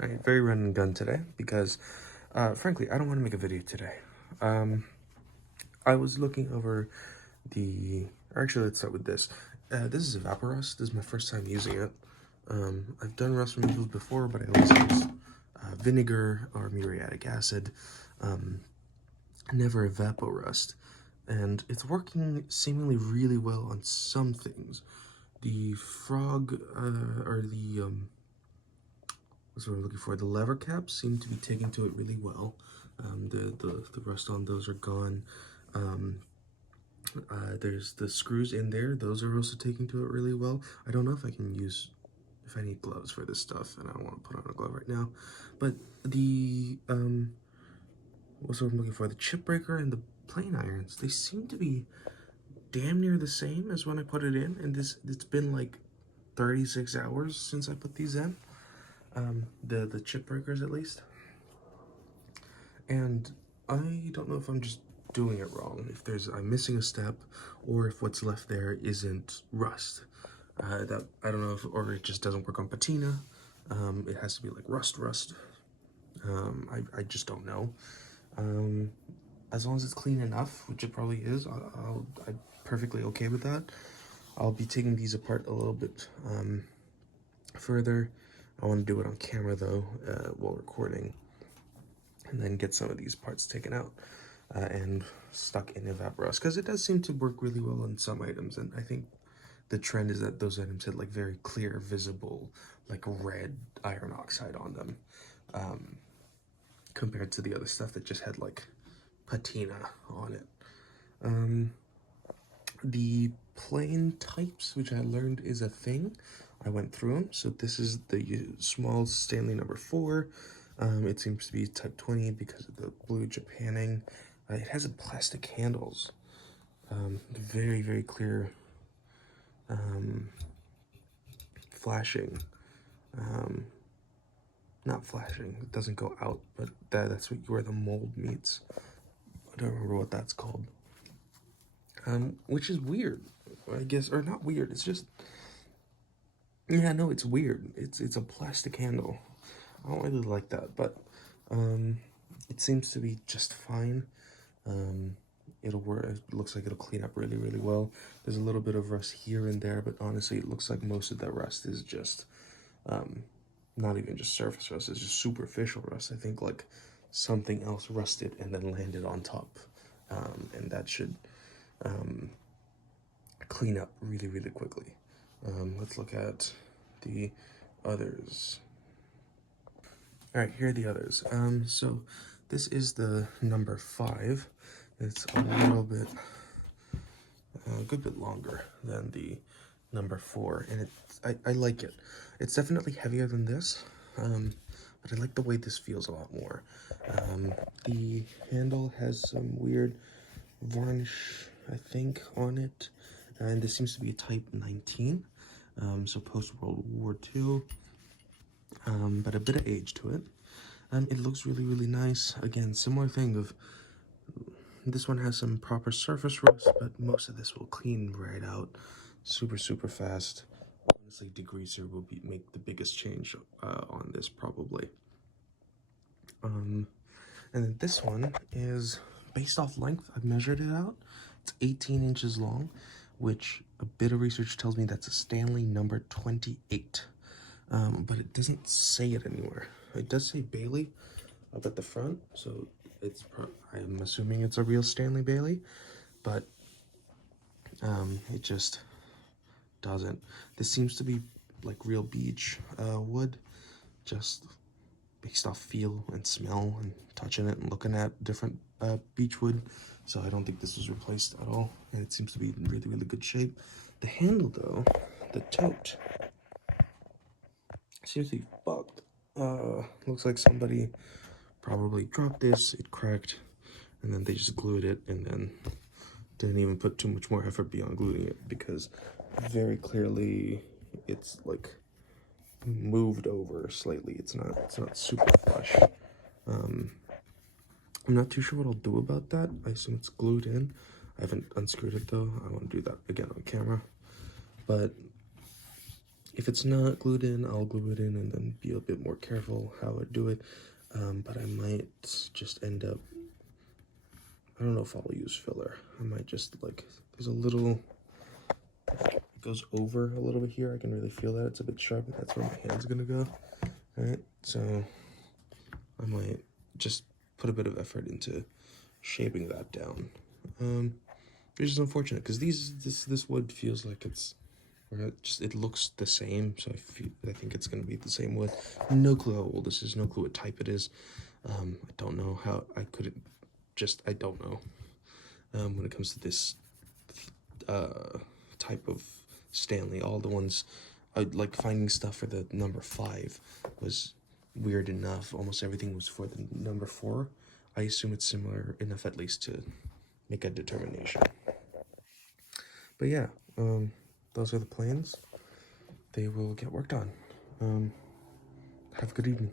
Alright, very run and gun today because, frankly, I don't want to make a video today. I was looking over or actually, let's start with this. This is Evaporust. This is my first time using it. I've done rust removals before, but I always use vinegar or muriatic acid, never Evaporust. And it's working seemingly really well on some things. The frog, or the, what's what I'm looking for. The lever caps seem to be taking to it really well. The rust on those are gone. There's the screws in there. Those are also taking to it really well. I don't know if I can use, if I need gloves for this stuff, and I don't want to put on a glove right now. But the, what's what I'm looking for? The chip breaker and the plane irons, they seem to be damn near the same as when I put it in. And it's been like 36 hours since I put these in. The chip breakers at least. And I don't know if I'm just doing it wrong, if I'm missing a step, or if what's left there isn't rust. That I don't know if, or it just doesn't work on patina. It has to be like rust. I just don't know. As long as it's clean enough, which it probably is, I'm perfectly okay with that. I'll be taking these apart a little bit further. I want to do it on camera though, while recording, and then get some of these parts taken out and stuck in Evaporust, because it does seem to work really well on some items. And I think the trend is that those items had like very clear, visible, like red iron oxide on them, compared to the other stuff that just had like patina on it. The plane types, which I learned is a thing, I went through them. So this is the small Stanley number 4. It seems to be type 20 because of the blue Japanning. It has plastic handles. Very, very clear flashing. Not flashing, it doesn't go out, but that's where the mold meets. I don't remember what that's called. Which is weird, I guess, or not weird, it's just, yeah, no, it's weird. It's a plastic handle. I don't really like that, but it seems to be just fine. It'll work. It looks like it'll clean up really, really well. There's a little bit of rust here and there, but honestly, it looks like most of that rust is just, not even just surface rust, it's just superficial rust. I think like something else rusted and then landed on top, and that should clean up really, really quickly. Let's look at the others. All right, here are the others. So this is the number 5. It's a little bit, a good bit longer than the number 4, and I like it. It's definitely heavier than this, but I like the way this feels a lot more. The handle has some weird varnish, I think, on it, and this seems to be a type 19, so post-World War II, but a bit of age to it. It looks really, really nice. Again, similar thing of, this one has some proper surface rust, but most of this will clean right out super, super fast. Honestly, degreaser will make the biggest change on this probably. And then this one is based off length. I've measured it out. It's 18 inches long, which a bit of research tells me that's a Stanley number 28. But it doesn't say it anywhere. It does say Bailey up at the front, so I'm assuming it's a real Stanley Bailey, but it just doesn't. This seems to be like real beech wood, just based off feel and smell and touching it and looking at different beech wood. So I don't think this was replaced at all, and it seems to be in really, really good shape. The handle though, the tote, seems to be fucked. Looks like somebody probably dropped this, it cracked, and then they just glued it, and then didn't even put too much more effort beyond gluing it, because very clearly it's like moved over slightly. It's not super flush. I'm not too sure what I'll do about that. I assume it's glued in. I haven't unscrewed it though. I want to do that again on camera. But If it's not glued in, I'll glue it in and then be a bit more careful how I do it. But I might just end up, I don't know if I'll use filler. I might just like, there's a little, it goes over a little bit here. I can really feel that. It's a bit sharp. That's where my hand's gonna go. All right, so I might just put a bit of effort into shaping that down. Which is unfortunate because this wood feels like it's, or it looks the same. So I think it's gonna be the same wood. No clue how old this is. No clue what type it is. I don't know how I couldn't. I don't know. When it comes to this type of Stanley, all the ones I like finding stuff for the number 5 was weird enough. Almost everything was for the number 4. I assume it's similar enough at least to make a determination. But yeah, those are the plans. They will get worked on. Have a good evening.